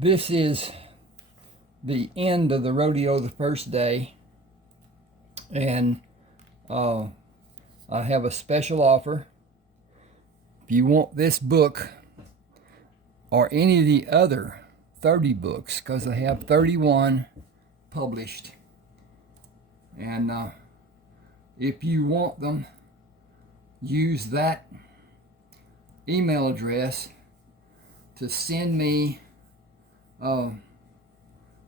This is the end of the rodeo, the first day, and I have a special offer. If you want this book or any of the other 30 books, because I have 31 published, and if you want them, use that email address to send me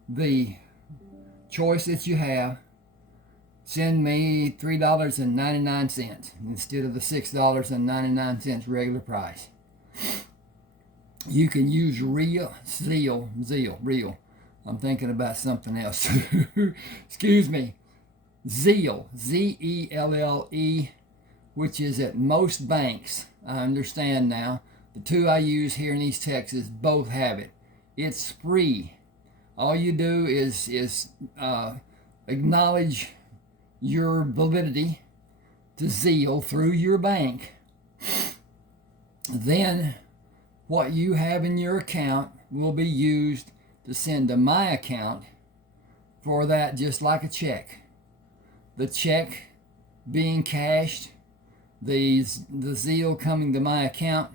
the choice that you have. Send me $3.99 instead of the $6.99 regular price. You can use Zeal. I'm thinking about something else. Excuse me. Zeal, Zelle, which is at most banks. I understand now. The two I use here in East Texas both have it. It's free. All you do is acknowledge your validity to Zeal through your bank. Then what you have in your account will be used to send to my account for that, just like a check. The check being cashed, the Zeal coming to my account,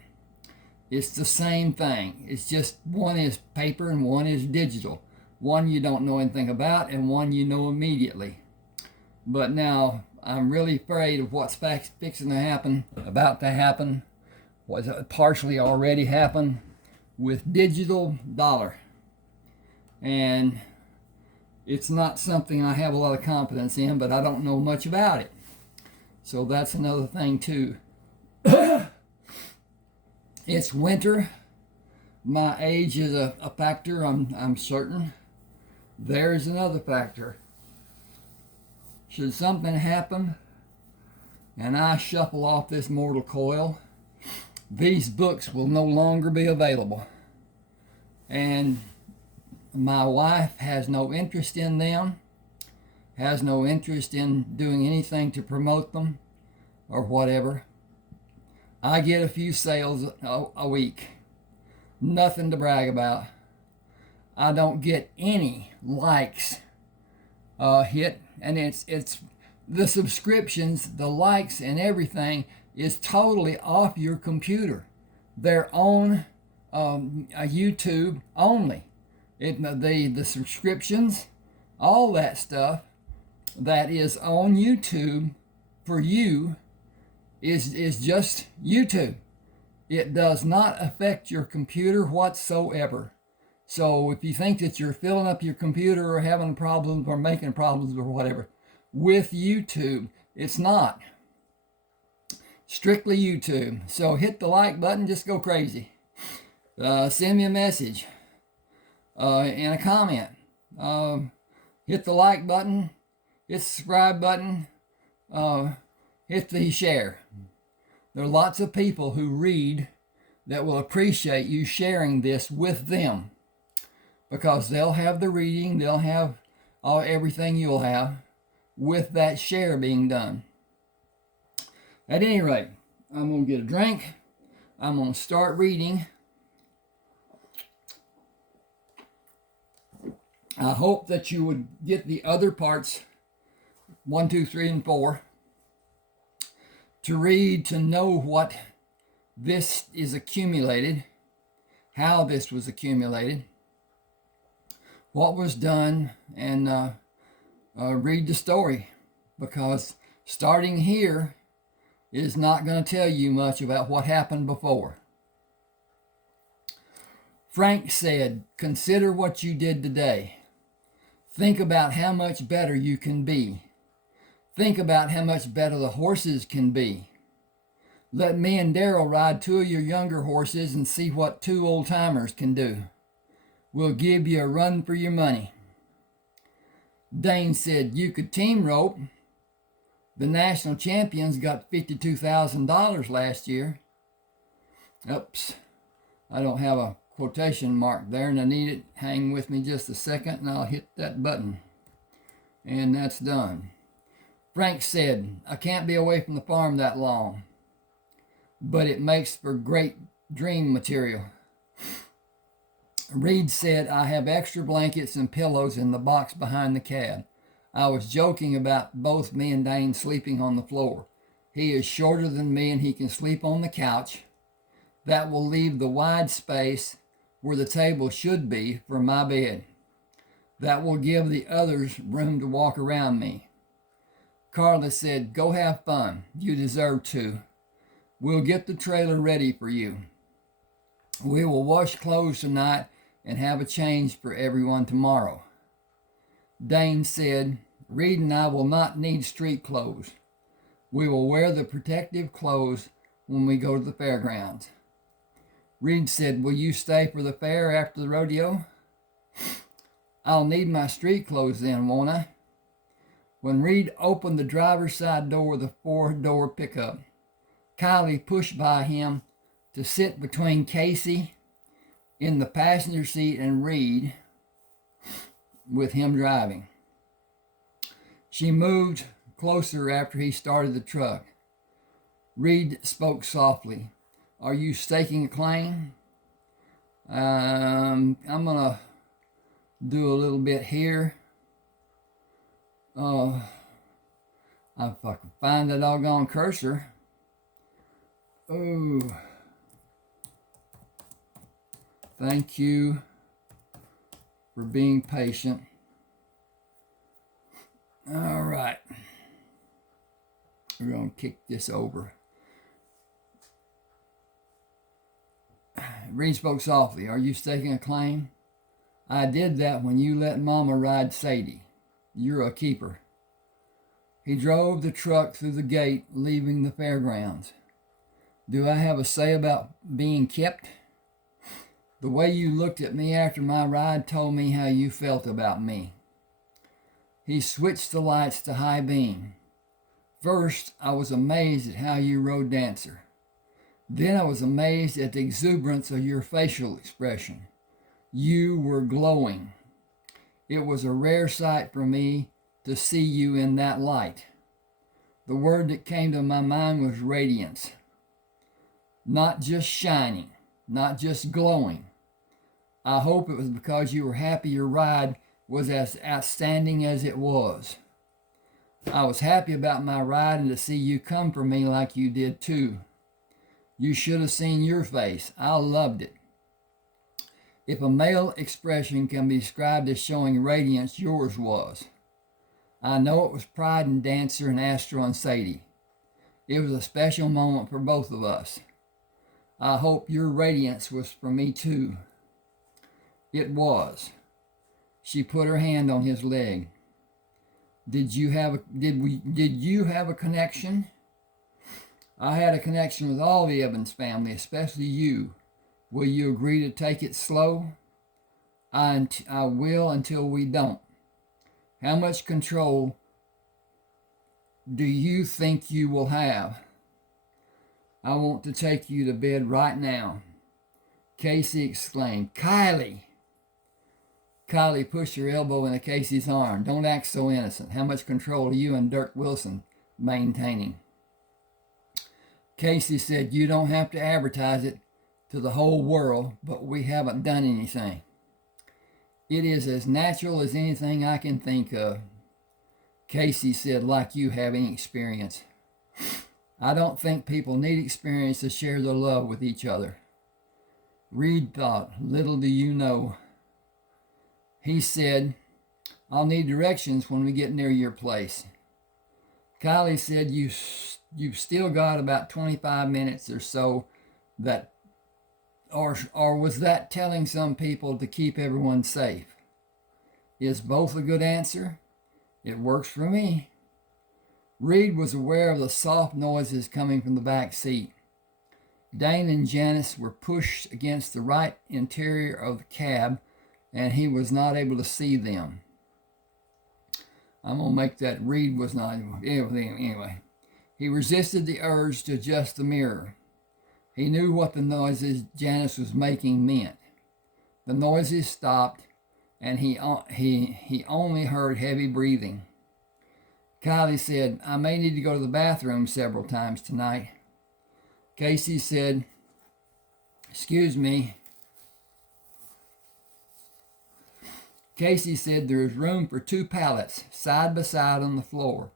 it's the same thing. It's just one is paper and one is digital. One you don't know anything about and one you know immediately. But now I'm really afraid of what's fixing to happen, about to happen, what's partially already happened with digital dollar. And it's not something I have a lot of confidence in, but I don't know much about it. So that's another thing too. It's winter. My age is a factor, I'm certain. There's another factor. Should something happen and I shuffle off this mortal coil, these books will no longer be available. And my wife has no interest in them, has no interest in doing anything to promote them or whatever. I get a few sales a week. Nothing to brag about. I don't get any likes hit, and it's the subscriptions, the likes, and everything is totally off your computer. They're on YouTube only. The subscriptions, all that stuff that is on YouTube for you is just YouTube. It does not affect your computer whatsoever. So if you think that you're filling up your computer or having problems or making problems or whatever with YouTube, it's not. Strictly YouTube. So hit the like button, just go crazy. Send me a message and a comment. Hit the like button, hit the subscribe button, hit the share. There are lots of people who read that will appreciate you sharing this with them, because they'll have the reading, they'll have everything you'll have with that share being done. At any rate, I'm going to get a drink. I'm going to start reading. I hope that you would get the other parts, 1, 2, 3, and 4, to read, to know what this is accumulated, how this was accumulated, what was done, and read the story, because starting here is not going to tell you much about what happened before. Frank said, "Consider what you did today. Think about how much better you can be. Think about how much better the horses can be. Let me and Daryl ride 2 of your younger horses and see what 2 old-timers can do. We'll give you a run for your money." Dane said, "You could team rope. The national champions got $52,000 last year." Oops, I don't have a quotation mark there and I need it. Hang with me just a second and I'll hit that button. And that's done. Frank said, "I can't be away from the farm that long, but it makes for great dream material." Reed said, I have extra blankets and pillows in the box behind the cab. I was joking about both me and Dane sleeping on the floor. He is shorter than me and he can sleep on the couch. That will leave the wide space where the table should be for my bed. That will give the others room to walk around me. Carla said, go have fun. You deserve to. We'll get the trailer ready for you. We will wash clothes tonight and have a change for everyone tomorrow. Dane said, Reed and I will not need street clothes. We will wear the protective clothes when we go to the fairgrounds. Reed said, will you stay for the fair after the rodeo? I'll need my street clothes then, won't I? When Reed opened the driver's side door of the 4-door pickup, Kylie pushed by him to sit between Casey in the passenger seat and Reed with him driving. She moved closer after he started the truck. Reed spoke softly. Are you staking a claim? I'm going to do a little bit here. If I can find that doggone cursor. Oh. Thank you for being patient. All right. We're going to kick this over. Reed spoke softly. Are you staking a claim? I did that when you let Mama ride Sadie. You're a keeper. He drove the truck through the gate, leaving the fairgrounds. Do I have a say about being kept? The way you looked at me after my ride told me how you felt about me. He switched the lights to high beam. First, I was amazed at how you rode Dancer. Then I was amazed at the exuberance of your facial expression. You were glowing. It was a rare sight for me to see you in that light. The word that came to my mind was radiance. Not just shining, not just glowing. I hope it was because you were happy your ride was as outstanding as it was. I was happy about my ride and to see you come for me like you did too. You should have seen your face. I loved it. If a male expression can be described as showing radiance, yours was. I know it was pride in Dancer and Astro and Sadie. It was a special moment for both of us. I hope your radiance was for me too. It was. She put her hand on his leg. Did you have a connection? I had a connection with all the Evans family, especially you. Will you agree to take it slow? I will until we don't. How much control do you think you will have? I want to take you to bed right now. Casey exclaimed, Kylie! Kylie pushed her elbow into Casey's arm. Don't act so innocent. How much control are you and Dirk Wilson maintaining? Casey said, you don't have to advertise it to the whole world, but we haven't done anything. It is as natural as anything I can think of. Casey said, like you have any experience. I don't think people need experience to share their love with each other. Reed thought, little do you know. He said, I'll need directions when we get near your place. Kylie said, you've still got about 25 minutes or so that, or was that telling some people to keep everyone safe? Is both a good answer? It works for me. Reed was aware of the soft noises coming from the back seat. Dane and Janice were pushed against the right interior of the cab, and he was not able to see them. I'm going to make that Reed was not anyway. He resisted the urge to adjust the mirror. He knew what the noises Janice was making meant. The noises stopped, and he only heard heavy breathing. Kylie said, I may need to go to the bathroom several times tonight. Casey said, excuse me. Casey said, there is room for 2 pallets, side by side on the floor.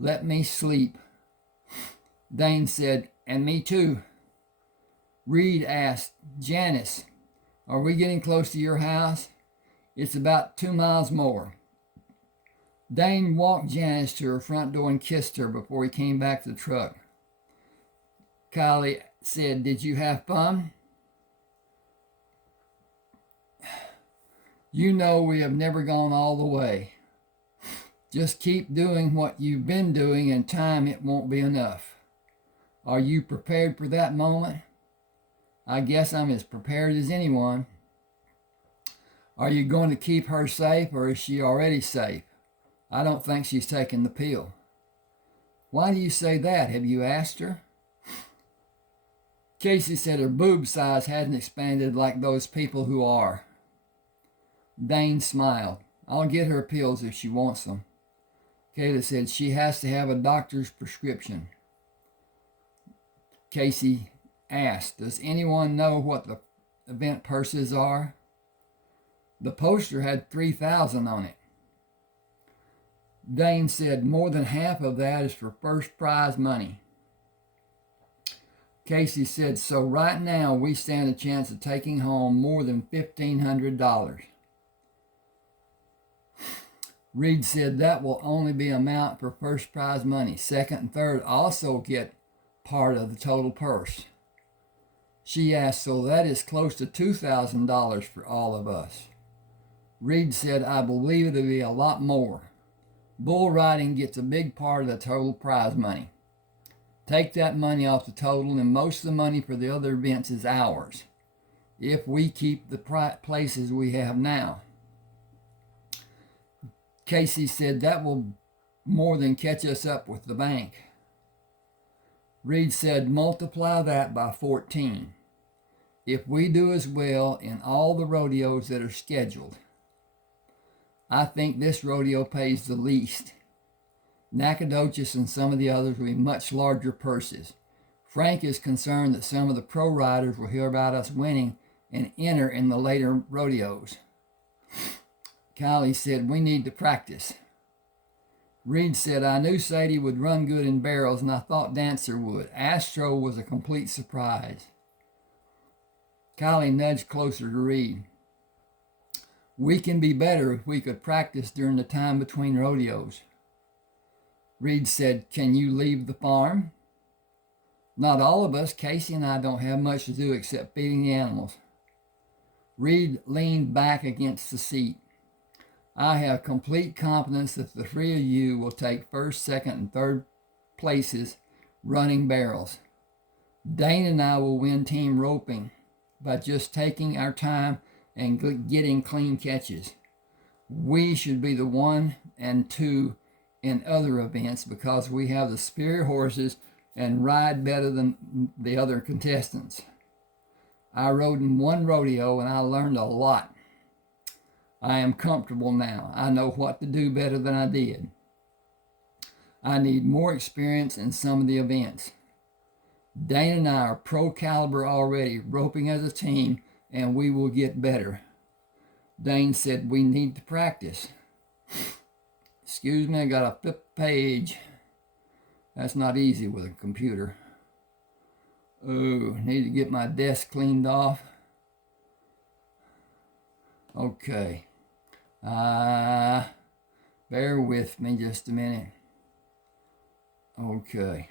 Let me sleep. Dane said, and me too. Reed asked, Janice, are we getting close to your house? It's about 2 miles more. Dane walked Janice to her front door and kissed her before he came back to the truck. Kylie said, did you have fun? You know we have never gone all the way. Just keep doing what you've been doing, and time it won't be enough. Are you prepared for that moment? I guess I'm as prepared as anyone. Are you going to keep her safe, or is she already safe? I don't think she's taken the pill. Why do you say that? Have you asked her? Casey said her boob size hadn't expanded like those people who are. Dane smiled. I'll get her pills if she wants them. Kayla said she has to have a doctor's prescription. Casey asked, does anyone know what the event purses are? The poster had 3,000 on it. Dane said more than half of that is for first prize money. Casey said, so right now we stand a chance of taking home more than $1,500. Reed said that will only be amount for first prize money. Second and third also get part of the total purse. She asked, so that is close to $2,000 for all of us. Reed said, I believe it'll be a lot more. Bull riding gets a big part of the total prize money. Take that money off the total, and most of the money for the other events is ours, if we keep the places we have now. Casey said that will more than catch us up with the bank. Reed said, multiply that by 14. If we do as well in all the rodeos that are scheduled, I think this rodeo pays the least. Nacogdoches and some of the others will be much larger purses. Frank is concerned that some of the pro riders will hear about us winning and enter in the later rodeos. Kylie said, we need to practice. Reed said, I knew Sadie would run good in barrels, and I thought Dancer would. Astro was a complete surprise. Kylie nudged closer to Reed. We can be better if we could practice during the time between rodeos. Reed said, can you leave the farm? Not all of us. Casey and I don't have much to do except feeding the animals. Reed leaned back against the seat. I have complete confidence that the 3 of you will take first, second, and third places running barrels. Dane and I will win team roping by just taking our time and getting clean catches. We should be the 1 and 2 in other events because we have the superior horses and ride better than the other contestants. I rode in 1 rodeo and I learned a lot. I am comfortable now. I know what to do better than I did. I need more experience in some of the events. Dane and I are pro caliber already, roping as a team, and we will get better. Dane said we need to practice. Excuse me, I got to flip the page. That's not easy with a computer. Oh, need to get my desk cleaned off. Okay. Bear with me just a minute. Okay.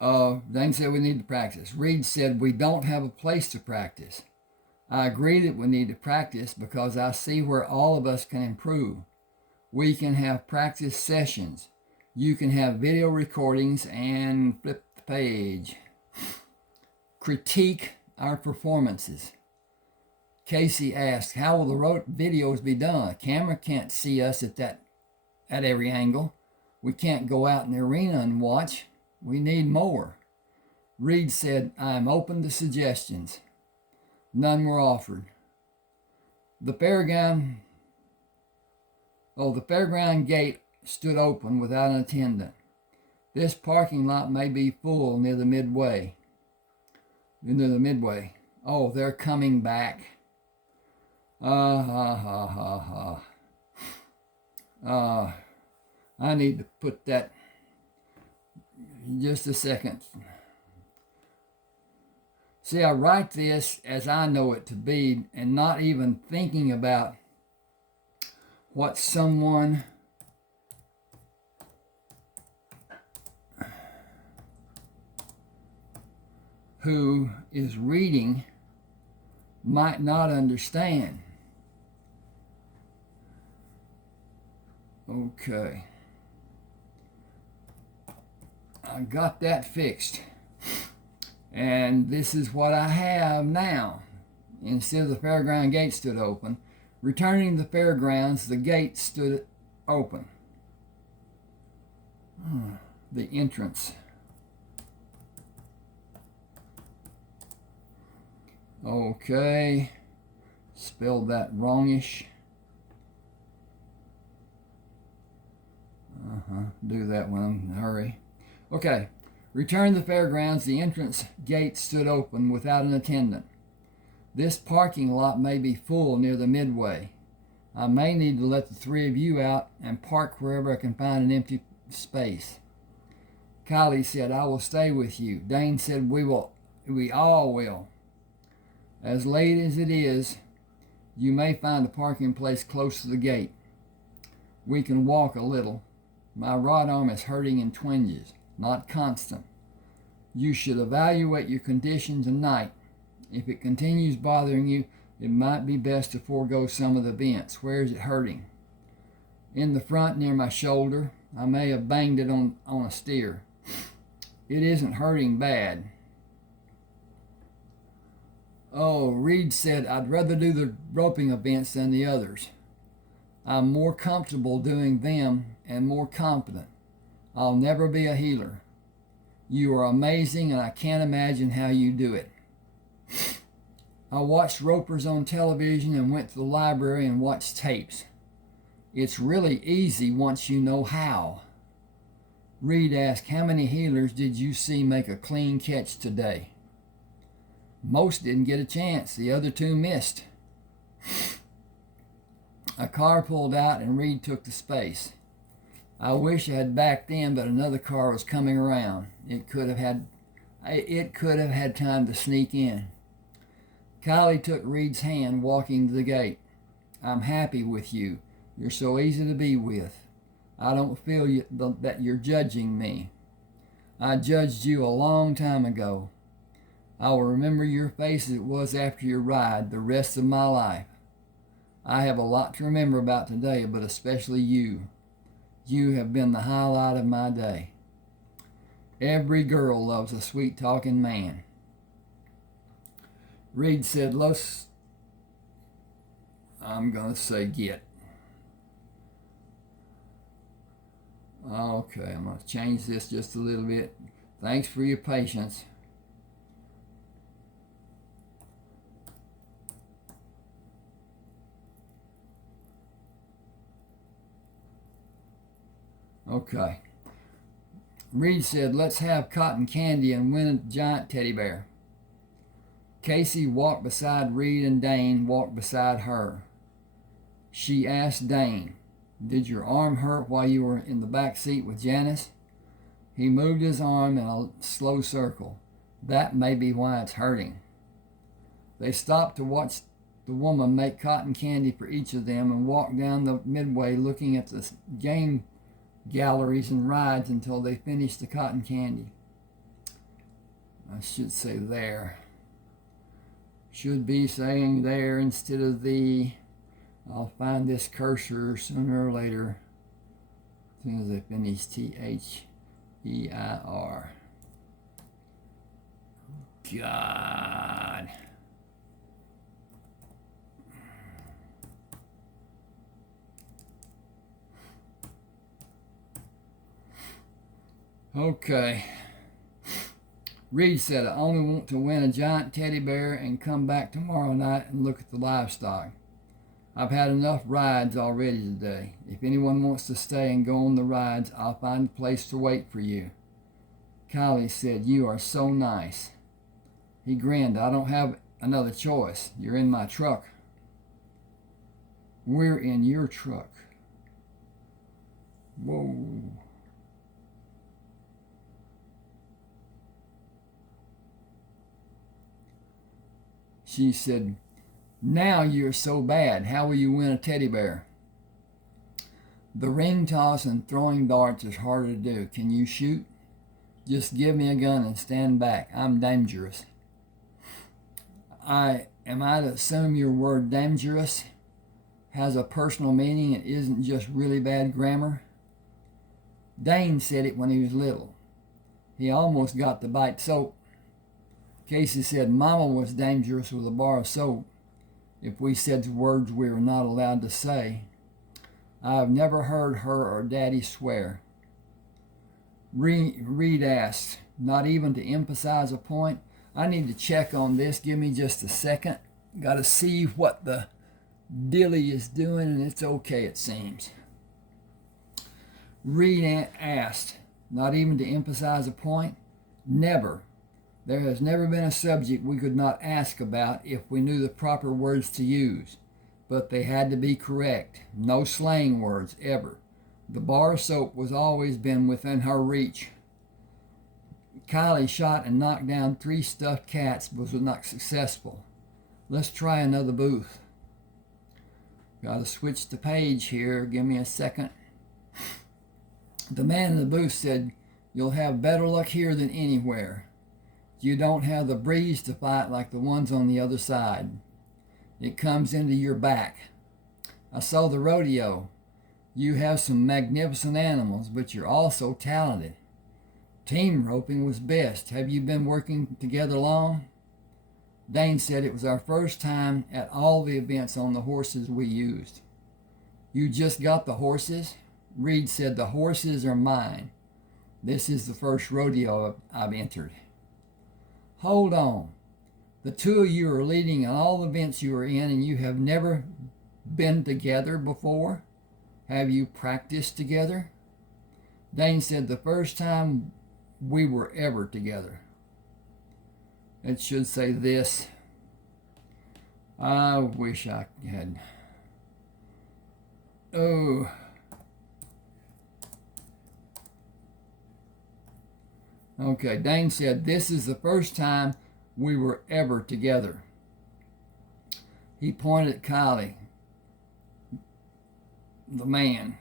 Dane said we need to practice. Reed said we don't have a place to practice. I agree that we need to practice because I see where all of us can improve. We can have practice sessions. You can have video recordings and flip the page. Critique our performances. Casey asked, how will the videos be done? A camera can't see us at every angle. We can't go out in the arena and watch. We need more. Reed said, I am open to suggestions. None were offered. The fairground gate stood open without an attendant. This parking lot may be full near the midway. Oh, they're coming back. Ha ha ha ha. I need to put that just a second. See, I write this as I know it to be and not even thinking about what someone who is reading might not understand. Okay. I got that fixed. And this is what I have now. Instead of the fairground gate stood open, returning to the fairgrounds, the gate stood open. The entrance. Okay. Spelled that wrongish. Do that when I'm in a hurry. Okay. Returned to the fairgrounds, the entrance gate stood open without an attendant. This parking lot may be full near the midway. I may need to let the three of you out and park wherever I can find an empty space. Kylie said, I will stay with you. Dane said, we all will. As late as it is, you may find a parking place close to the gate. We can walk a little. My right arm is hurting in twinges, not constant. You should evaluate your condition tonight. If it continues bothering you, it might be best to forego some of the events. Where is it hurting? In the front near my shoulder. I may have banged it on a steer. It isn't hurting bad. Oh, Reed said, I'd rather do the roping events than the others. I'm more comfortable doing them and more confident. I'll never be a healer. You are amazing, and I can't imagine how you do it. I watched ropers on television and went to the library and watched tapes. It's really easy once you know how. Reed asked, how many healers did you see make a clean catch today? Most didn't get a chance. The other two missed. A car pulled out and Reed took the space. I wish I had backed in, but another car was coming around. It could have had time to sneak in. Kylie took Reed's hand, walking to the gate. I'm happy with you. You're so easy to be with. I don't feel that you're judging me. I judged you a long time ago. I will remember your face as it was after your ride the rest of my life. I have a lot to remember about today, but especially you. You have been the highlight of my day. Every girl loves a sweet-talking man. Reed said, I'm going to say get. Okay, I'm going to change this just a little bit. Thanks for your patience. Okay. Reed said, let's have cotton candy and win a giant teddy bear. Casey walked beside Reed and Dane walked beside her. She asked Dane, did your arm hurt while you were in the back seat with Janice? He moved his arm in a slow circle. That may be why it's hurting. They stopped to watch the woman make cotton candy for each of them and walked down the midway looking at the game galleries and rides until they finished the cotton candy. I should say there. Should be saying there instead of the. I'll find this cursor sooner or later. As soon as I finish THEIR. God. Okay. Reed said, I only want to win a giant teddy bear and come back tomorrow night and look at the livestock. I've had enough rides already today. If anyone wants to stay and go on the rides, I'll find a place to wait for you. Kylie said, you are so nice. He grinned, I don't have another choice. You're in my truck. We're in your truck. Whoa. She said, now you're so bad. How will you win a teddy bear? The ring toss and throwing darts is harder to do. Can you shoot? Just give me a gun and stand back. I'm dangerous. Am I to assume your word dangerous has a personal meaning and isn't just really bad grammar? Dane said it when he was little. He almost got to bite soap. Casey said Mama was dangerous with a bar of soap if we said words we were not allowed to say. I've never heard her or Daddy swear. Reed asked, not even to emphasize a point. I need to check on this. Give me just a second. Got to see what the dilly is doing, and it's okay, it seems. Reed asked, not even to emphasize a point. Never. There has never been a subject we could not ask about if we knew the proper words to use, but they had to be correct. No slang words, ever. The bar of soap was always been within her reach. Kylie shot and knocked down 3 stuffed cats, but was not successful. Let's try another booth. Got to switch the page here. Give me a second. The man in the booth said, you'll have better luck here than anywhere. You don't have the breeze to fight like the ones on the other side. It comes into your back. I saw the rodeo. You have some magnificent animals, but you're also talented. Team roping was best. Have you been working together long? Dane said it was our first time at all the events on the horses we used. You just got the horses? Reed said the horses are mine. This is the first rodeo I've entered. Hold on. The two of you are leading all the events you are in, and you have never been together before? Have you practiced together? Dane said the first time we were ever together. It should say this. I wish I had. Oh. Okay, Dane said, this is the first time we were ever together. He pointed at Kylie, the man.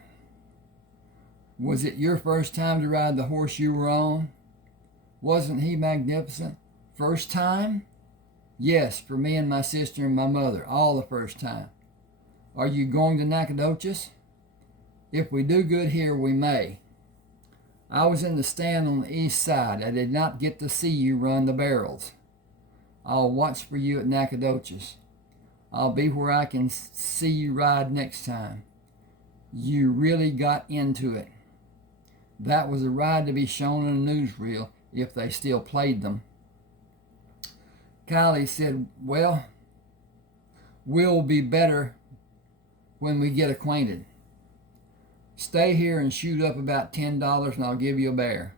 Was it your first time to ride the horse you were on? Wasn't he magnificent? First time? Yes, for me and my sister and my mother, all the first time. Are you going to Nacogdoches? If we do good here, we may. I was in the stand on the east side. I did not get to see you run the barrels. I'll watch for you at Nacogdoches. I'll be where I can see you ride next time. You really got into it. That was a ride to be shown in a newsreel if they still played them. Kylie said, well, we'll be better when we get acquainted. Stay here and shoot up about $10 and I'll give you a bear.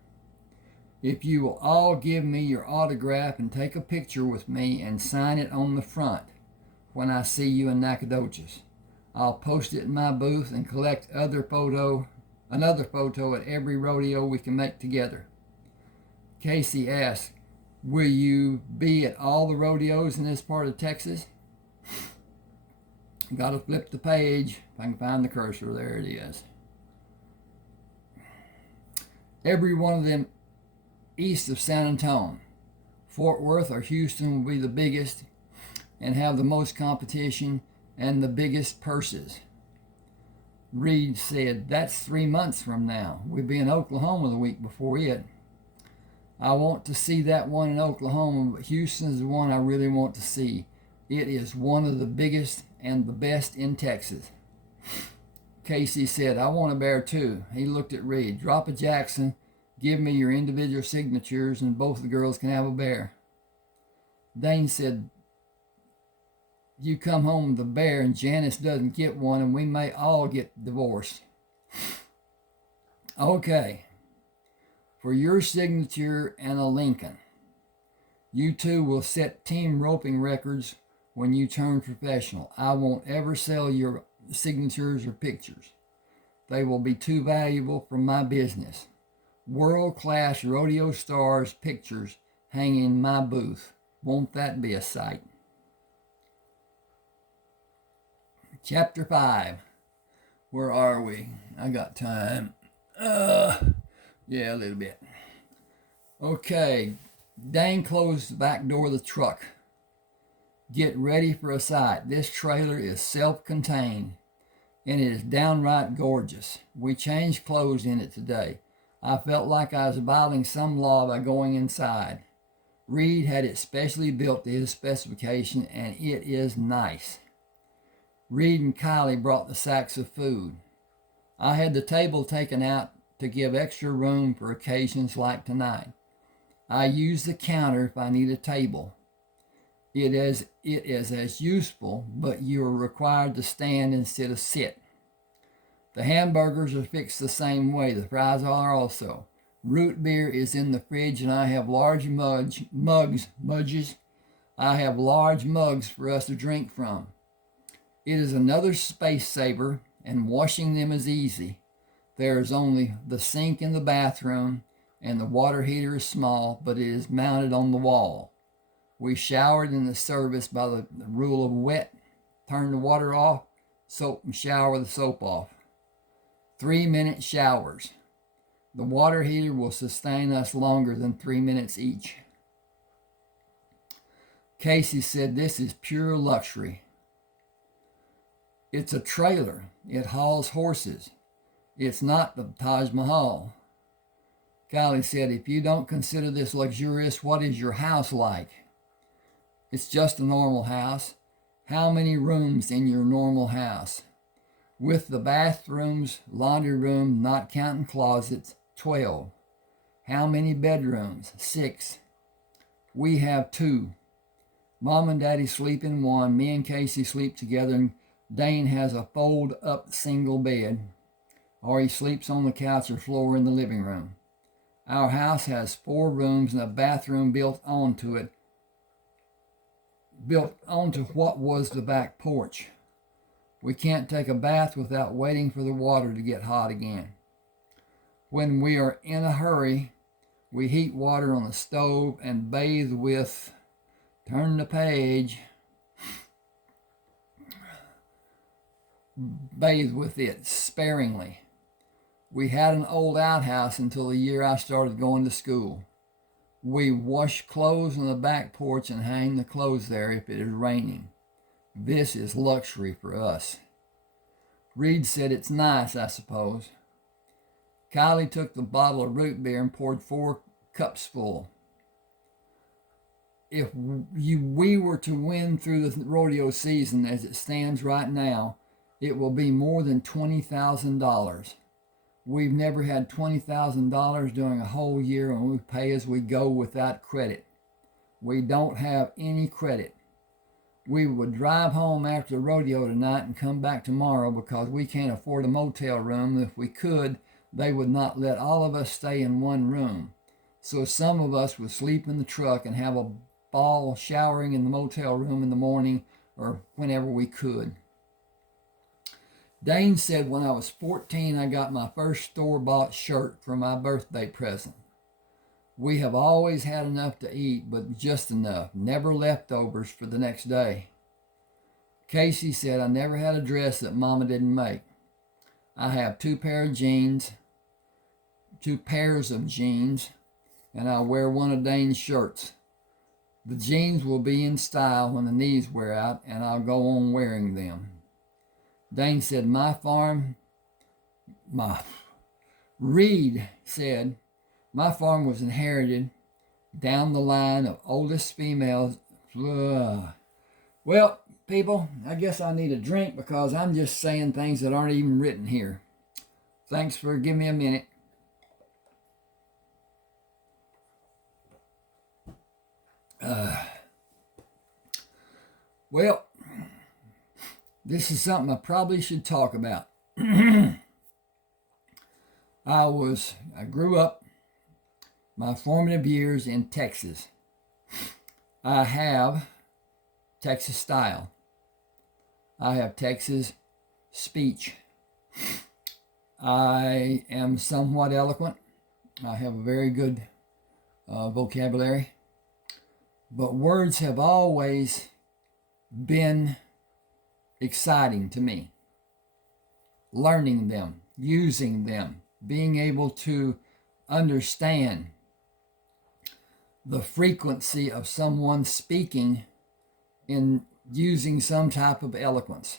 If you will all give me your autograph and take a picture with me and sign it on the front when I see you in Nacogdoches. I'll post it in my booth and collect another photo at every rodeo we can make together. Casey asked, will you be at all the rodeos in this part of Texas? Got to flip the page. If I can find the cursor, there it is. Every one of them east of San Antonio. Fort Worth or Houston will be the biggest and have the most competition and the biggest purses. Reed said, that's 3 months from now. We'll be in Oklahoma the week before it. I want to see that one in Oklahoma, but Houston is the one I really want to see. It is one of the biggest and the best in Texas. Casey said, I want a bear too. He looked at Reed. Drop a Jackson, give me your individual signatures, and both the girls can have a bear. Dane said, you come home with a bear and Janice doesn't get one and we may all get divorced. Okay. For your signature and a Lincoln. You two will set team roping records when you turn professional. I won't ever sell your signatures or pictures. They will be too valuable for my business. World-class rodeo stars' pictures hang in my booth. Won't that be a sight? Chapter 5. Where are we? I got time. Yeah, a little bit. Okay. Dane closed the back door of the truck. Get ready for a sight. This trailer is self-contained, and it is downright gorgeous. We changed clothes in it today. I felt like I was violating some law by going inside. Reed had it specially built to his specification, and it is nice. Reed and Kylie brought the sacks of food. I had the table taken out to give extra room for occasions like tonight. I use the counter if I need a table. It is as useful, but you are required to stand instead of sit. The hamburgers are fixed the same way. The fries are also. Root beer is in the fridge, and I have large mugs. I have large mugs for us to drink from. It is another space saver, and washing them is easy. There is only the sink in the bathroom, and the water heater is small, but it is mounted on the wall. We showered in the service by the rule of wet. Turn the water off, soap, and shower the soap off. 3-minute showers. The water heater will sustain us longer than 3 minutes each. Casey said this is pure luxury. It's a trailer. It hauls horses. It's not the Taj Mahal. Kylie said, if you don't consider this luxurious, what is your house like? It's just a normal house. How many rooms in your normal house? With the bathrooms, laundry room, not counting closets, 12. How many bedrooms? 6. We have 2. Mom and Daddy sleep in one. Me and Casey sleep together, and Dane has a fold-up single bed, or he sleeps on the couch or floor in the living room. Our house has 4 rooms and a bathroom built onto what was the back porch. We can't take a bath without waiting for the water to get hot again. When we are in a hurry, we heat water on the stove and bathe with, turn the page, bathe with it sparingly. We had an old outhouse until the year I started going to school. We wash clothes on the back porch and hang the clothes there if it is raining. This is luxury for us. Reed said it's nice, I suppose. Kylie took the bottle of root beer and poured 4 cups full. If we were to win through the rodeo season as it stands right now, it will be more than $20,000. We've never had $20,000 during a whole year, and we pay as we go without credit. We don't have any credit. We would drive home after the rodeo tonight and come back tomorrow because we can't afford a motel room. If we could, they would not let all of us stay in one room. So some of us would sleep in the truck and have a ball showering in the motel room in the morning or whenever we could. Dane said when I was 14, I got my first store-bought shirt for my birthday present. We have always had enough to eat, but just enough, never leftovers for the next day. Casey said I never had a dress that Mama didn't make. I have 2 pairs of jeans, and I wear one of Dane's shirts. The jeans will be in style when the knees wear out, and I'll go on wearing them. Dane said Reed said, my farm was inherited down the line of oldest females. Well, people, I guess I need a drink because I'm just saying things that aren't even written here. Thanks for giving me a minute. Well, this is something I probably should talk about. I grew up my formative years in Texas. I have Texas style. I have Texas speech. I am somewhat eloquent. I have a very good vocabulary. But words have always been exciting to me. Learning them, using them, being able to understand the frequency of someone speaking in using some type of eloquence,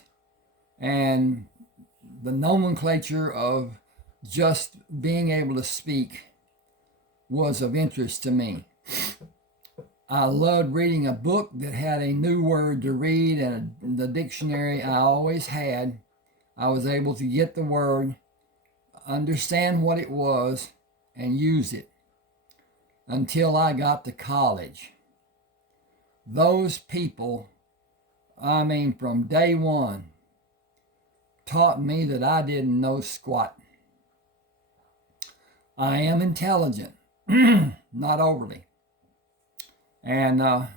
and the nomenclature of just being able to speak was of interest to me. I loved reading a book that had a new word to read, and the dictionary I always had, I was able to get the word, understand what it was, and use it until I got to college. Those people, I mean, from day one, taught me that I didn't know squat. I am intelligent, not overly. And I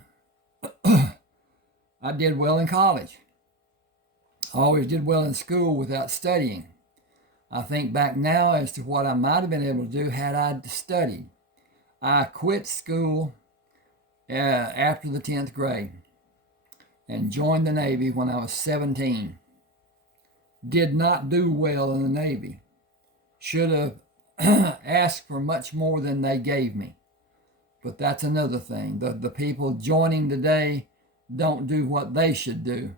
did well in college. I always did well in school without studying. I think back now as to what I might have been able to do had I studied. I quit school after the 10th grade and joined the Navy when I was 17. Did not do well in the Navy. Should have asked for much more than they gave me. But that's another thing. The people joining today don't do what they should do.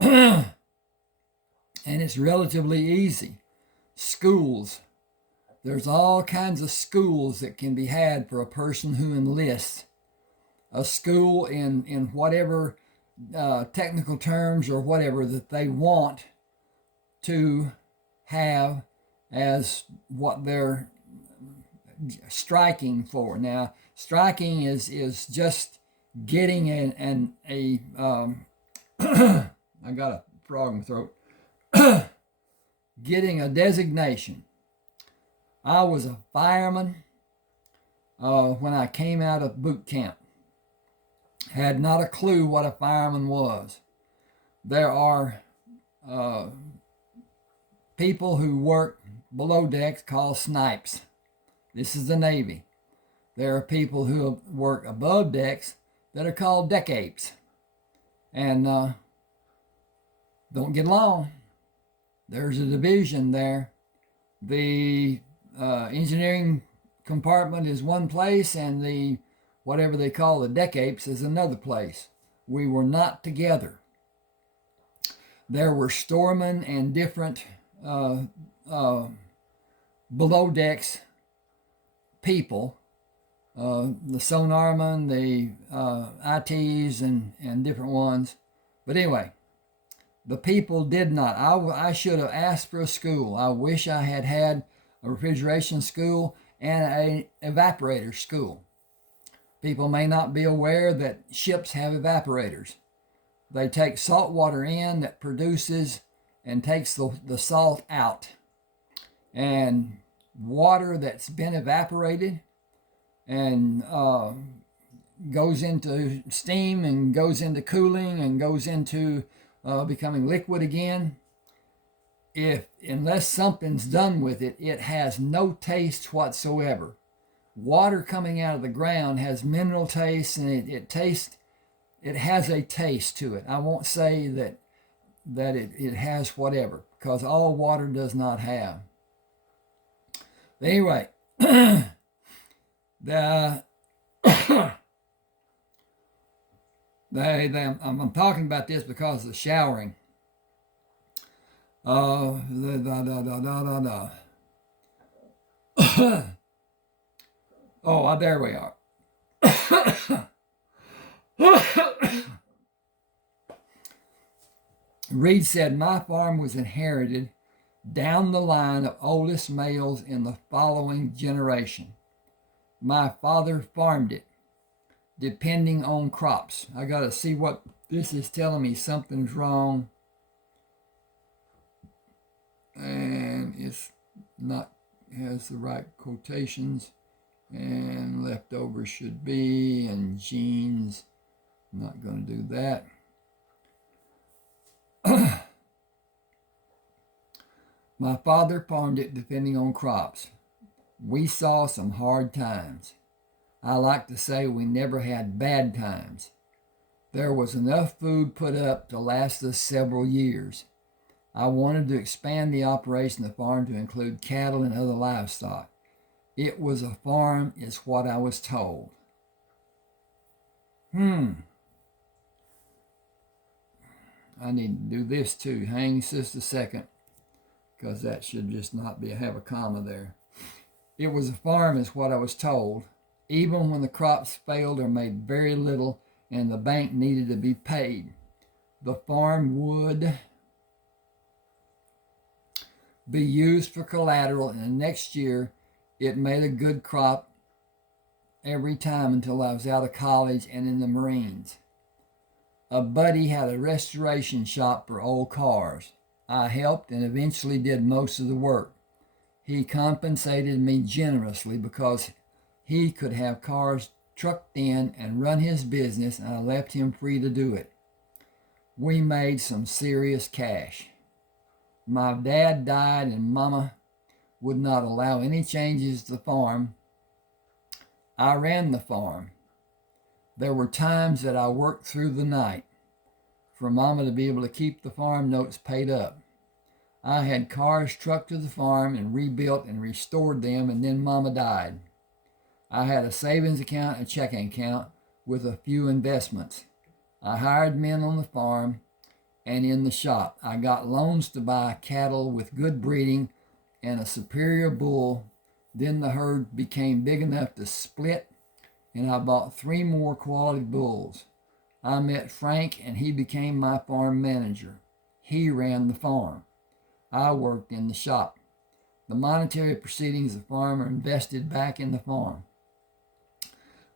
And it's relatively easy. Schools. There's all kinds of schools that can be had for a person who enlists. A school in whatever technical terms or whatever that they want to have as what they're striking for. Now, striking is just getting I got a frog in my throat. Getting a designation. I was a fireman when I came out of boot camp. Had not a clue what a fireman was. There are people who work below decks called snipes. This is the Navy. There are people who work above decks that are called deck apes. And don't get along. There's a division there. The engineering compartment is one place, and the whatever they call the deck apes is another place. We were not together. There were storemen and different below decks people, the sonarmen, the ITs, and different ones. But anyway, the people did not. I should have asked for a school. I wish I had had a refrigeration school and an evaporator school. People may not be aware that ships have evaporators. They take salt water in that produces and takes the salt out. And water that's been evaporated and goes into steam and goes into cooling and goes into becoming liquid again. Unless something's done with it, it has no taste whatsoever. Water coming out of the ground has mineral taste, and it has a taste to it. I won't say that it has whatever, because all water does not have. But anyway, I'm talking about this because of the showering. Oh, there we are. Reed said, my farm was inherited down the line of oldest males in the following generation. My father farmed it, depending on crops. I got to see what this is telling me. Something's wrong. And it's not, has the right quotations. And leftovers should be, and genes. I'm not going to do that. My father farmed it depending on crops. We saw some hard times. I like to say we never had bad times. There was enough food put up to last us several years. I wanted to expand the operation of the farm to include cattle and other livestock. It was a farm, is what I was told. I need to do this too. Hang just a second, because that should just not have a comma there. It was a farm, is what I was told, even when the crops failed or made very little and the bank needed to be paid. The farm would be used for collateral, and the next year it made a good crop every time until I was out of college and in the Marines. A buddy had a restoration shop for old cars. I helped and eventually did most of the work. He compensated me generously because he could have cars trucked in and run his business, and I left him free to do it. We made some serious cash. My dad died and Mama would not allow any changes to the farm. I ran the farm. There were times that I worked through the night for Mama to be able to keep the farm notes paid up. I had cars trucked to the farm and rebuilt and restored them, and then Mama died. I had a savings account and a checking account with a few investments. I hired men on the farm and in the shop. I got loans to buy cattle with good breeding and a superior bull. Then the herd became big enough to split, and I bought 3 more quality bulls. I met Frank, and he became my farm manager. He ran the farm. I worked in the shop. The monetary proceedings of the farm are invested back in the farm.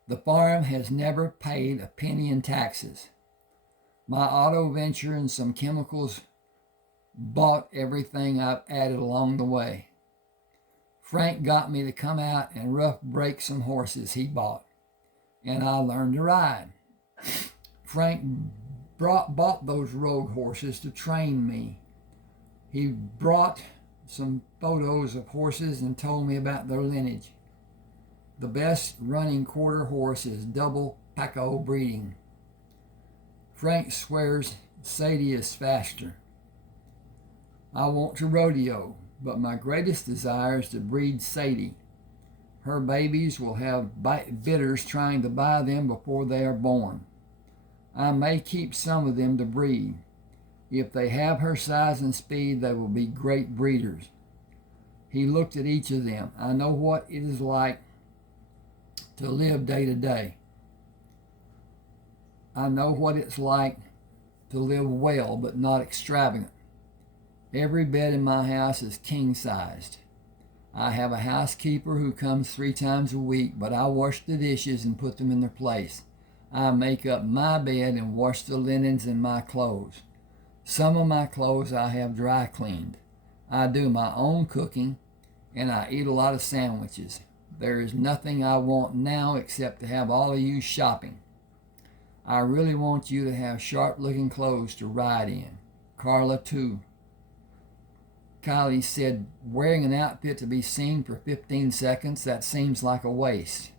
The farm has never paid a penny in taxes. My auto venture and some chemicals bought everything I've added along the way. Frank got me to come out and rough break some horses he bought, and I learned to ride. Frank bought those road horses to train me. He brought some photos of horses and told me about their lineage. The best running quarter horse is double Paco breeding. Frank swears Sadie is faster. I want to rodeo, but my greatest desire is to breed Sadie. Her babies will have bidders trying to buy them before they are born. I may keep some of them to breed. If they have her size and speed, they will be great breeders. He looked at each of them. I know what it is like to live day to day. I know what it's like to live well, but not extravagant. Every bed in my house is king-sized. I have a housekeeper who comes 3 times a week, but I wash the dishes and put them in their place. I make up my bed and wash the linens in my clothes. Some of my clothes I have dry cleaned. I do my own cooking, and I eat a lot of sandwiches. There is nothing I want now except to have all of you shopping. I really want you to have sharp-looking clothes to ride in. Carla, too. Kylie said, wearing an outfit to be seen for 15 seconds, that seems like a waste.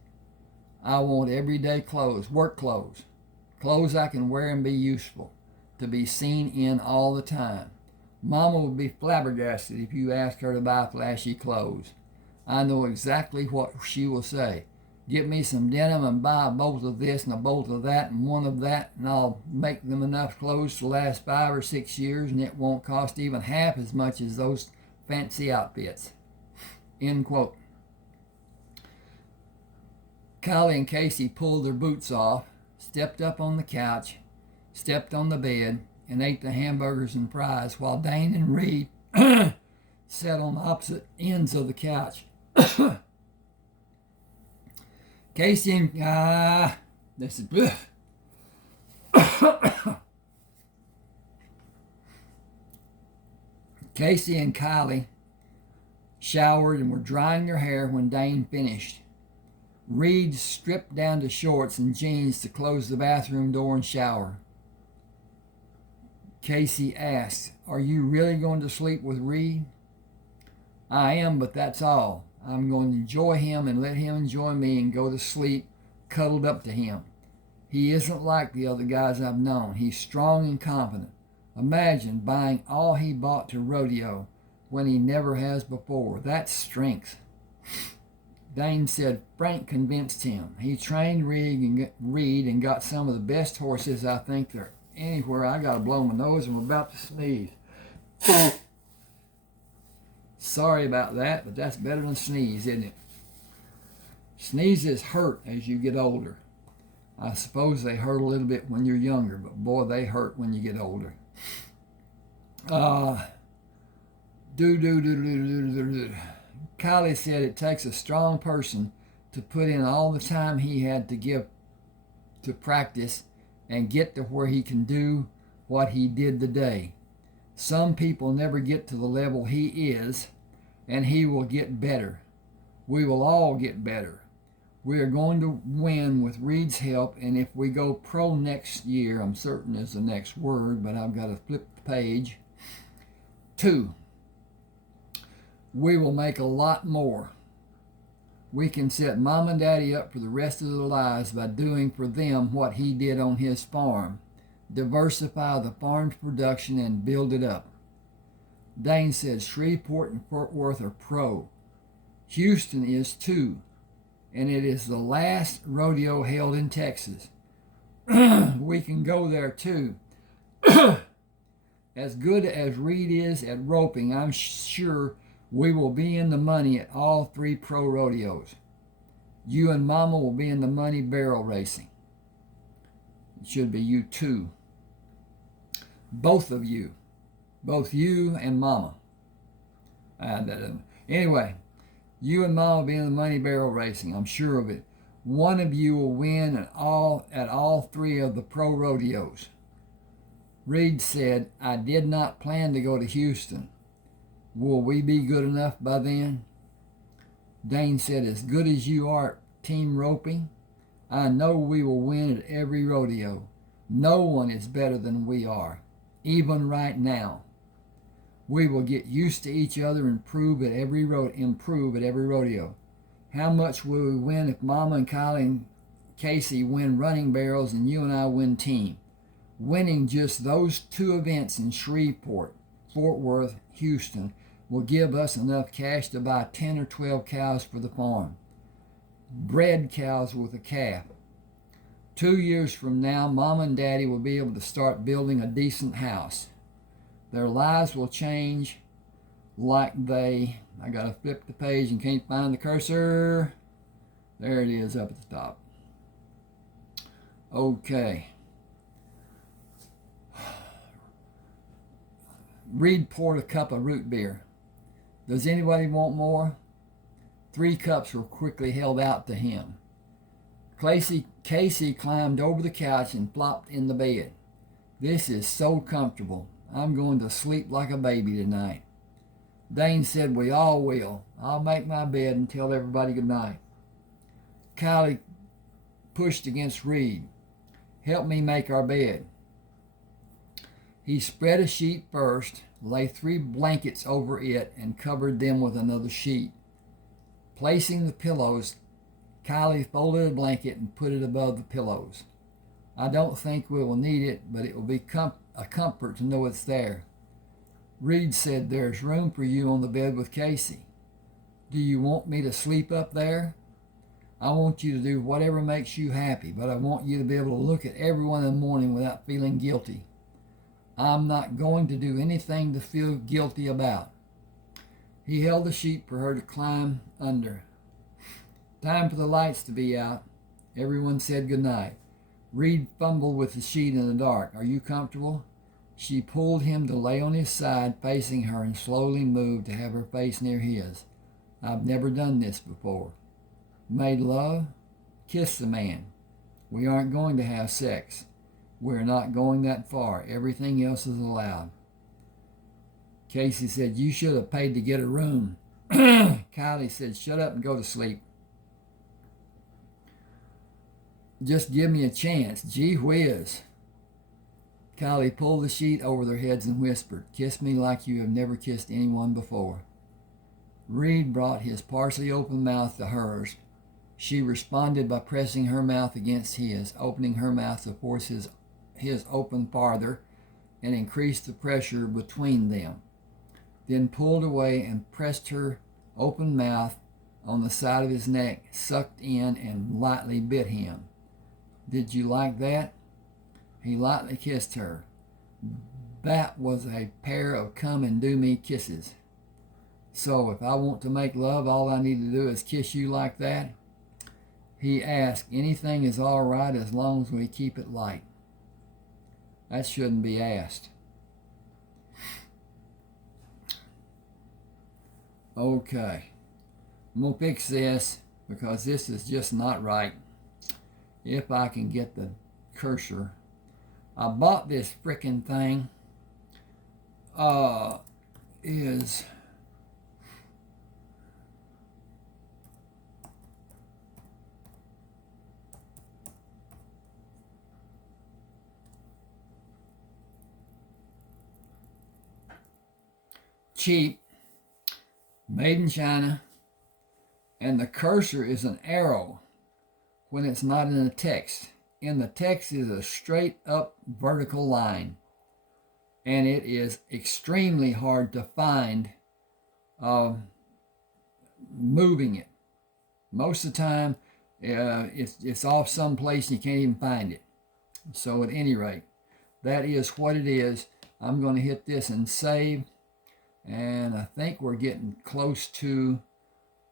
I want everyday clothes, work clothes, clothes I can wear and be useful, to be seen in all the time. Mama would be flabbergasted if you asked her to buy flashy clothes. I know exactly what she will say. Get me some denim and buy a bolt of this and a bolt of that and one of that, and I'll make them enough clothes to last 5 or 6 years, and it won't cost even half as much as those fancy outfits. End quote. Kylie and Casey pulled their boots off, stepped up on the couch, stepped on the bed, and ate the hamburgers and fries, while Dane and Reed sat on opposite ends of the couch. Casey and this is Casey and Kylie showered and were drying their hair when Dane finished. Reed stripped down to shorts and jeans to close the bathroom door and shower. Casey asked, "Are you really going to sleep with Reed?" I am, but that's all. I'm going to enjoy him and let him enjoy me and go to sleep cuddled up to him. He isn't like the other guys I've known. He's strong and confident. Imagine buying all he bought to Rodeo when he never has before. That's strength. Dane said Frank convinced him. He trained Reed and got some of the best horses I think there anywhere. I got to blow my nose. I'm about to sneeze. Sorry about that, but that's better than sneeze, isn't it? Sneezes hurt as you get older. I suppose they hurt a little bit when you're younger, but boy, they hurt when you get older. Kylie said it takes a strong person to put in all the time he had to give to practice and get to where he can do what he did today. Some people never get to the level he is, and he will get better. We will all get better. We are going to win with Reed's help, and if we go pro next year, I'm certain is the next word, but I've got to flip the page. 2, we will make a lot more. We can set Mom and Daddy up for the rest of their lives by doing for them what he did on his farm. Diversify the farm's production and build it up. Dane said Shreveport and Fort Worth are pro. Houston is too, and it is the last rodeo held in Texas. We can go there too. As good as Reed is at roping, I'm sure we will be in the money at all 3 pro rodeos. You and Mama will be in the money barrel racing. It should be you too. Both of you. Both you and Mama. Anyway, you and Mama will be in the money barrel racing. I'm sure of it. One of you will win at all 3 of the pro rodeos. Reed said, I did not plan to go to Houston. Will we be good enough by then? Dane said, as good as you are at team roping, I know we will win at every rodeo. No one is better than we are, even right now. We will get used to each other and improve at every rodeo. How much will we win if Mama and Kylie and Casey win running barrels and you and I win team? Winning just those 2 events in Shreveport, Fort Worth, Houston will give us enough cash to buy 10 or 12 cows for the farm. Bred cows with a calf. 2 years from now, Mom and Daddy will be able to start building a decent house. Their lives will change I gotta flip the page and can't find the cursor. There it is up at the top. Okay. Reed poured a cup of root beer. Does anybody want more? 3 cups were quickly held out to him. Casey climbed over the couch and flopped in the bed. This is so comfortable. I'm going to sleep like a baby tonight. Dane said we all will. I'll make my bed and tell everybody good night. Kylie pushed against Reed. Help me make our bed. He spread a sheet first, lay 3 blankets over it, and covered them with another sheet. Placing the pillows, Kylie folded a blanket and put it above the pillows. I don't think we will need it, but it will be a comfort to know it's there. Reed said, there's room for you on the bed with Casey. Do you want me to sleep up there? I want you to do whatever makes you happy, but I want you to be able to look at everyone in the morning without feeling guilty. I'm not going to do anything to feel guilty about. He held the sheet for her to climb under. Time for the lights to be out. Everyone said goodnight. Reed fumbled with the sheet in the dark. Are you comfortable? She pulled him to lay on his side, facing her, and slowly moved to have her face near his. I've never done this before. Made love? Kiss the man. We aren't going to have sex. We're not going that far. Everything else is allowed. Casey said, you should have paid to get a room. Kylie said, shut up and go to sleep. Just give me a chance. Gee whiz. Kylie pulled the sheet over their heads and whispered, kiss me like you have never kissed anyone before. Reed brought his partially open mouth to hers. She responded by pressing her mouth against his, opening her mouth to force his open farther and increase the pressure between them, then pulled away and pressed her open mouth on the side of his neck, sucked in and lightly bit him. Did you like that? He lightly kissed her. That was a pair of come and do me kisses. So if I want to make love, all I need to do is kiss you like that? He asked. Anything is all right as long as we keep it light. That shouldn't be asked. Okay. I'm going to fix this because this is just not right. If I can get the cursor. I bought this frickin' thing. Is cheap, made in China, and the cursor is an arrow when it's not in the text. In the text is a straight up vertical line, and it is extremely hard to find moving it. Most of the time it's off someplace and you can't even find it. So at any rate, that is what it is. I'm going to hit this and save, and I think we're getting close to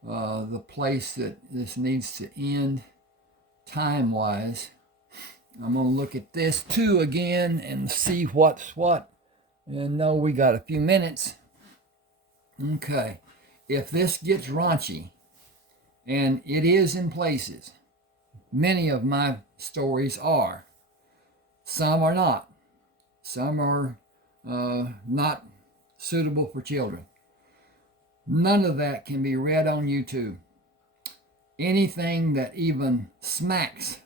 the place that this needs to end time wise. I'm going to look at this too again and see what's what. And no, we got a few minutes. Okay. If this gets raunchy, and it is in places, many of my stories are. Some are not. Some are not suitable for children. None of that can be read on YouTube. Anything that even smacks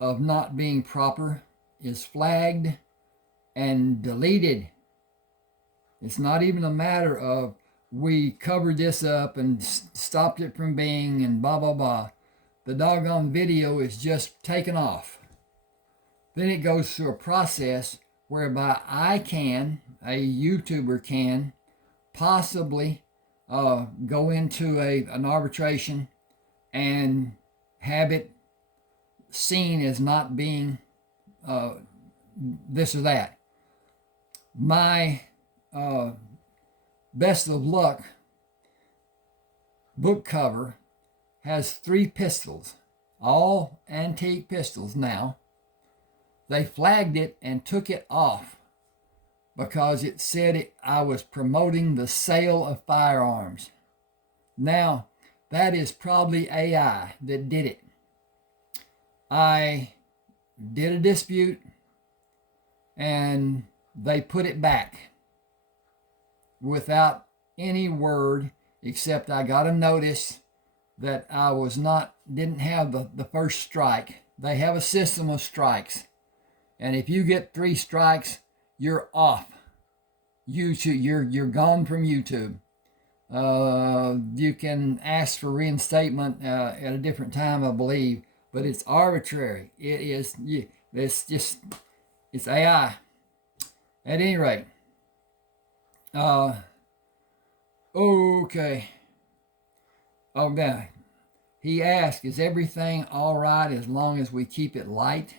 of not being proper is flagged and deleted. It's not even a matter of we covered this up and stopped it from being and blah, blah, blah. The doggone video is just taken off. Then it goes through a process whereby I can, a YouTuber can, possibly go into an arbitration and have it seen as not being this or that. My best of luck book cover has 3 pistols, all antique pistols now. They flagged it and took it off because it said I was promoting the sale of firearms. Now, that is probably AI that did it. I did a dispute and they put it back without any word, except I got a notice that I didn't have the first strike. They have a system of strikes, and if you get 3 strikes, you're off YouTube. You're gone from YouTube. You can ask for reinstatement at a different time, I believe, but it's arbitrary. It's AI. At any rate, okay. Oh, now, he asked, is everything all right as long as we keep it light?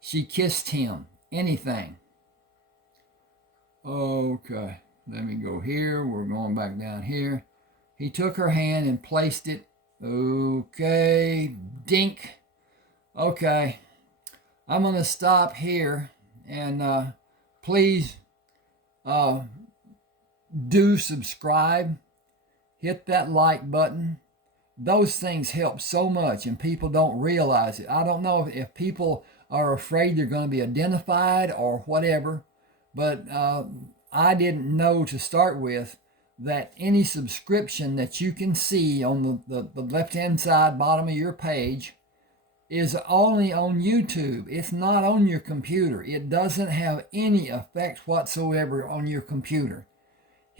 She kissed him. Anything. Okay. Let me go here. We're going back down here. He took her hand and placed it. Okay. Dink. Okay. I'm going to stop here. And please do subscribe. Hit that like button. Those things help so much, and people don't realize it. I don't know if people are afraid they're going to be identified or whatever, but I didn't know to start with that any subscription that you can see on the left-hand side bottom of your page is only on YouTube. It's not on your computer. It doesn't have any effect whatsoever on your computer.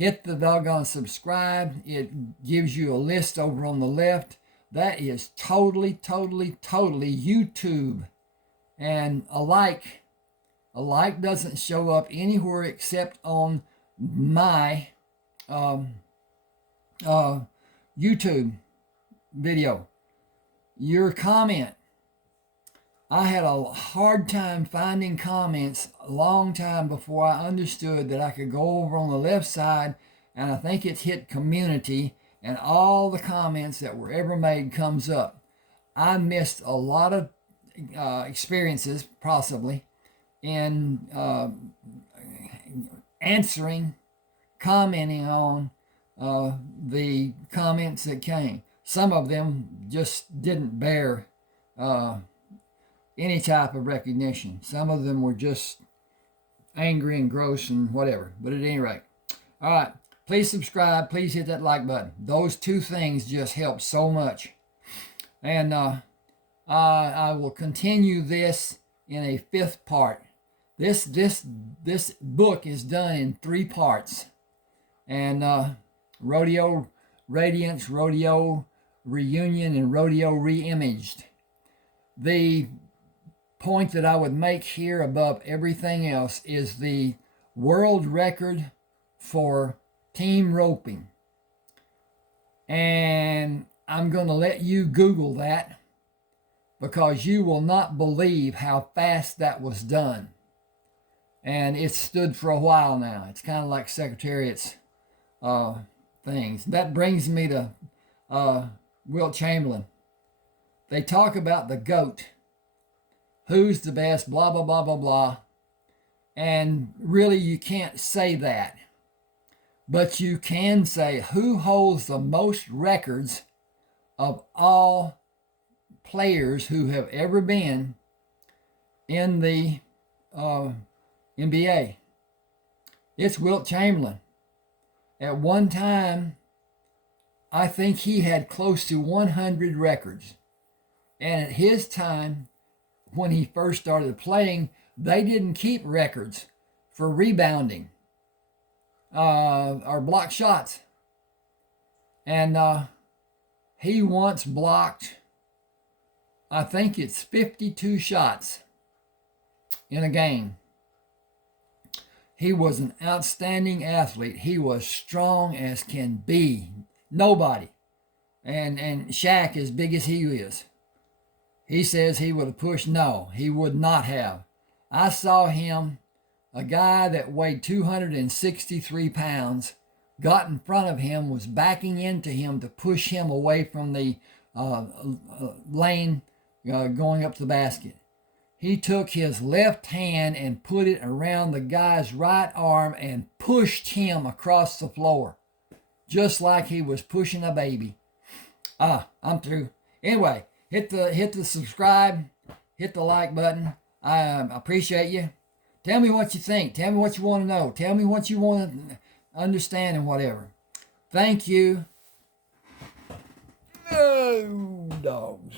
hit the doggone subscribe. It gives you a list over on the left. That is totally YouTube. And a like doesn't show up anywhere except on my YouTube video. Your comment. I had a hard time finding comments a long time before I understood that I could go over on the left side, and I think it's hit community, and all the comments that were ever made comes up. I missed a lot of experiences, possibly, in answering, commenting on the comments that came. Some of them just didn't bear any type of recognition. Some of them were just angry and gross and whatever. But at any rate, all right, please subscribe. Please hit that like button. Those two things just help so much. And I will continue this in a 5th part. This book is done in 3 parts. And Rodeo Radiance, Rodeo Reunion, and Rodeo Reimaged. The point that I would make here above everything else is the world record for team roping. And I'm going to let you Google that, because you will not believe how fast that was done. And it's stood for a while now. It's kind of like Secretariat's things. That brings me to Wilt Chamberlain. They talk about the GOAT. Who's the best, blah, blah, blah, blah, blah. And really, you can't say that. But you can say who holds the most records of all players who have ever been in the NBA. It's Wilt Chamberlain. At one time, I think he had close to 100 records. And at his time, when he first started playing, they didn't keep records for rebounding or block shots. And he once blocked, I think it's 52 shots in a game. He was an outstanding athlete. He was strong as can be. Nobody. And Shaq, as big as he is, he says he would have pushed. No, he would not have. I saw him, a guy that weighed 263 pounds, got in front of him, was backing into him to push him away from the lane going up to the basket. He took his left hand and put it around the guy's right arm and pushed him across the floor, just like he was pushing a baby. I'm through. Anyway, hit the subscribe, hit the like button. I appreciate you. Tell me what you think. Tell me what you want to know. Tell me what you want to understand and whatever. Thank you. No dogs.